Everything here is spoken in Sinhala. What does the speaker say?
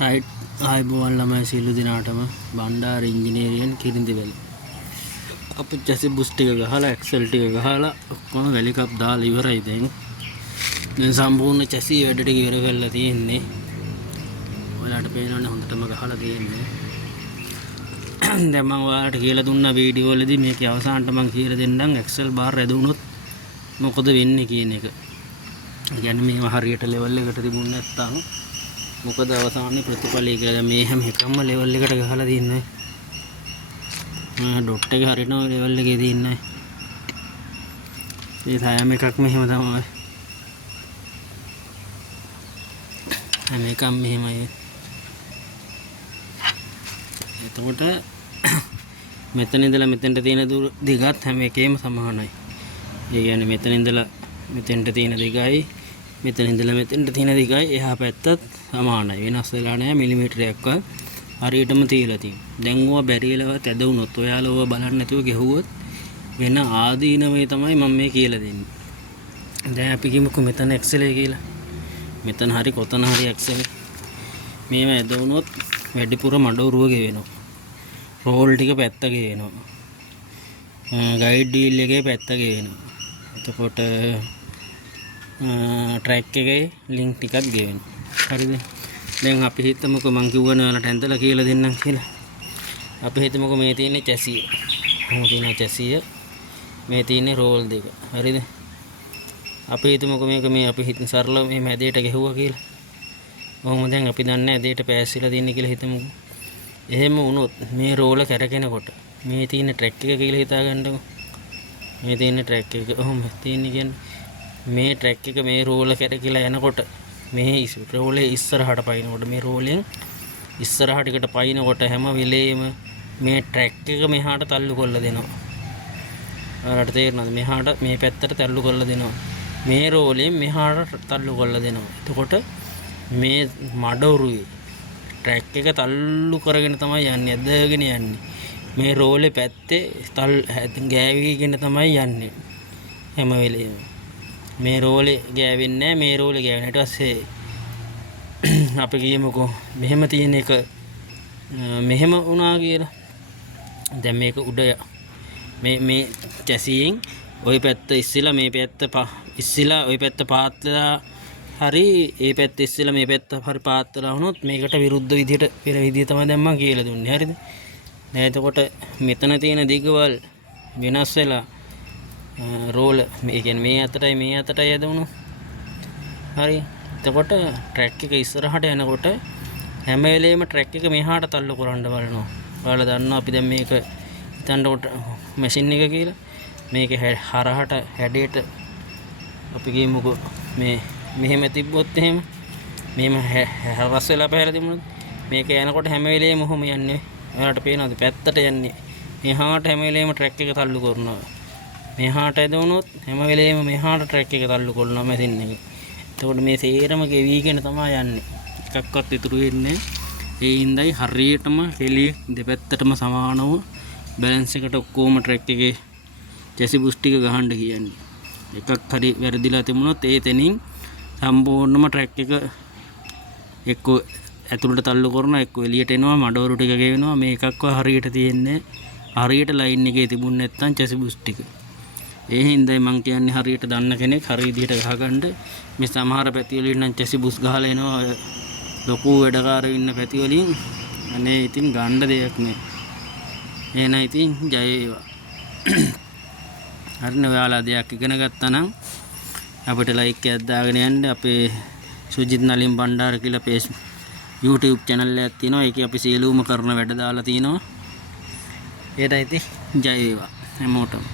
රයිට් ආයිබෝවන් ළමයි සියලු දෙනාටම බණ්ඩාර ඉංජිනේරියෙන් කිරිඳිවැල. අපි චැසි බුස් ටික ගහලා ඇක්සල් ටික ගහලා ඔක්කොම වැලි කප් දාලා ඉවරයි දැන්. දැන් සම්පූර්ණ චැසි වැඩ ටික ඉවර කරලා තියෙන්නේ. ඔයාලට පේනවනේ හොඳටම ගහලා තියෙන්නේ. දැන් මම ඔයාලට කියලා දුන්නා වීඩියෝ වලදී මේකේ අවසානට මම කියලා දෙන්නම් ඇක්සල් බාර් රැඳුනොත් මොකද වෙන්නේ කියන එක. කියන්නේ මේව හරියට ලෙවල් එකට තිබුණ නැත්නම් මොකද අවසානයේ ප්‍රතිඵලය කියලා. දැන් මේ හැම එකම ලෙවල් එකට ගහලා තියන්නේ. ඩොට් එක හරියටම ලෙවල් එකේ තියන්නේ. මේ හැම එකක්ම එහෙම තමයි. හැම එකම මෙහෙමයි. එතකොට මෙතන ඉඳලා මෙතෙන්ට තියෙන දිගත් හැම එකේම සමානයි. ඒ කියන්නේ මෙතන ඉඳලා මෙතෙන්ට තියෙන දිගයි මෙතන ඉඳලා මෙතෙන්ට තියෙන දිගයි එහා පැත්තත් සමානයි. වෙනස් වෙලා නැහැ මිලිමීටරයක්වත්. හරියටම තියලා තියෙනවා. දැන් ඕවා බැරිලවත් ඇද වුණොත් ඔයාලා ඕවා බලන්න නැතුව ගෙහුවොත් වෙන ආදීනමේ තමයි මම මේ කියලා දෙන්නේ. දැන් අපි කිමුකෝ මෙතන එක්සල් එක කියලා. මෙතන හරි කොතන හරි එක්සල්. මේව ඇද වුණොත් වැඩිපුර මඩවරුව ගෙවෙනවා. රෝල් ටික පැත්ත ගෙවෙනවා. ගයිඩ් ඩීල් එකේ පැත්ත ගෙවෙනවා. එතකොට ට්‍රැක් එකේ ලින්ක් ටිකක් ගෙවෙනවා. හරිද? දැන් අපි හිතමුකෝ මං කිව්වනේ ඔයාලට ඇඳලා කියලා දෙන්නම් කියලා. අපි හිතමුකෝ මේ තියෙන්නේ චැසිය. මොකද තියෙන චැසිය මේ තියෙන්නේ රෝල් දෙක. හරිද? අපි හිතමුකෝ මේක මේ අපි හිත සරලව මේ මැදේට ගෙහුවා කියලා. ඔහොම දැන් අපි දන්නේ ඇදේට පෑස්සිලා තියෙන්නේ කියලා හිතමුකෝ. එහෙම වුණොත් මේ රෝල කැරකෙනකොට මේ තියෙන ට්‍රැක් එක කියලා හිතා ගන්නකො. මේ තියෙන ට්‍රැක් එක ඔහොම තියෙන්නේ කියන්නේ මේ ට්‍රැක් එක මේ රෝල කැරකිලා යනකොට මේ රෝලේ ඉස්සරහට පයින්නකොට මේ රෝලෙන් ඉස්සරහට එකට පයින්නකොට හැම වෙලේම මේ ට්‍රැක් එක මෙහාට තල්ලු කරලා දෙනවා. ඔයාලට තේරෙනවද? මෙහාට මේ පැත්තට තල්ලු කරලා දෙනවා. මේ රෝලෙන් මෙහාට තල්ලු කරලා දෙනවා. එතකොට මේ මඩවරුවේ ට්‍රැක් එක තල්ලු කරගෙන තමයි යන්නේ, ඇදගෙන යන්නේ. මේ රෝලේ පැත්තේ ගෑවිගෙන තමයි යන්නේ හැම වෙලේම. මේ රෝලේ ගෑවෙන්නේ නැහැ, මේ රෝලේ ගෑවෙන. ඊට පස්සේ අපි කියමුකෝ මෙහෙම තියෙන එක මෙහෙම වුණා කියලා. දැන් මේක උඩ මේ චැසියෙන් ওই පැත්ත ඉස්සිලා මේ පැත්ත ඉස්සිලා ওই පැත්ත පාත්ලා හරි ඒ පැත්ත ඉස්සෙල්ලා මේ පැත්ත හරි පාත්ලා වුණොත් මේකට විරුද්ධ විදිහට පෙර විදිහ තමයි දැන් මම කියලා දුන්නේ. හරිද? දැන් එතකොට මෙතන තියෙන දිගවල් වෙනස් වෙලා රෝල මේ කියන්නේ මේ අතටයි මේ අතටයි යදුණු. හරි. එතකොට ට්‍රැක් එක ඉස්සරහට යනකොට හැම වෙලේම ට්‍රැක් එක මෙහාට තල්ලු කරන්න බලනවා. ඔයාලා දන්නවා අපි දැන් මේක හිතන්නකොට මැෂින් එක කියලා. මේක හරහට හැඩයට අපි කියමුකෝ මේ මෙහෙම තිබ්බොත් එහෙම මෙහෙම හරස් වෙලා පැහැලා තිබුණොත් මේක යනකොට හැම වෙලේම ඔහොම යන්නේ. ඔයාලට පේනවද? පැත්තට යන්නේ. මෙහාට හැම වෙලේම ට්‍රැක් එක තල්ලු කරනවා. මෙහාට ඇදුණොත් හැම වෙලේම මෙහාට ට්‍රැක් එක තල්ලු කරනවා මැෂින් එක. එතකොට මේ සේරම ගෙවිගෙන තමයි යන්නේ. එකක්වත් ඉතුරු වෙන්නේ. ඒ හින්දායි හරියටම හෙලිය දෙපැත්තටම සමානව බැලන්ස් එකට ඔක්කොම ට්‍රැක් එකේ චැසි බුස් ටික ගහන්න කියන්නේ. එකක් හරි වැරදිලා තිබුණොත් ඒ තැනින් සම්පූර්ණම ට්‍රැක් එක එක්ක ඇතුළට තල්ලු කරනවා, එක්ක එළියට එනවා, මඩවරු ටික ගෙවෙනවා. මේ එකක්ව හරියට තියෙන්නේ හරියට ලයින් එකේ තිබුණ නැත්නම් චැසි බුස් ටික. ඒ හින්දායි මං කියන්නේ හරියට දන්න කෙනෙක් හරි විදිහට ගහගන්න. මේ සමහර පැති වලින් නම් චැසි බුස් ගහලා එනවා ලොකු වැඩකාරයෝ ඉන්න පැති වලින්. අනේ ඉතින් ගන්න දෙයක් නෑ. එහෙනම් ඉතින් ජය වේවා. හරිනේ, ඔයාලා දෙයක් ඉගෙන ගත්තා නම් අපිට ලයික් එකක් දාගෙන යන්න. අපේ සුජිත් නලින් බණ්ඩාර කියලා YouTube channel එකක් තියෙනවා. ඒකේ අපි සියලුම කරන වැඩ දාලා තිනවා. ඒකට ඉතින් ජය වේවා හැමෝටම.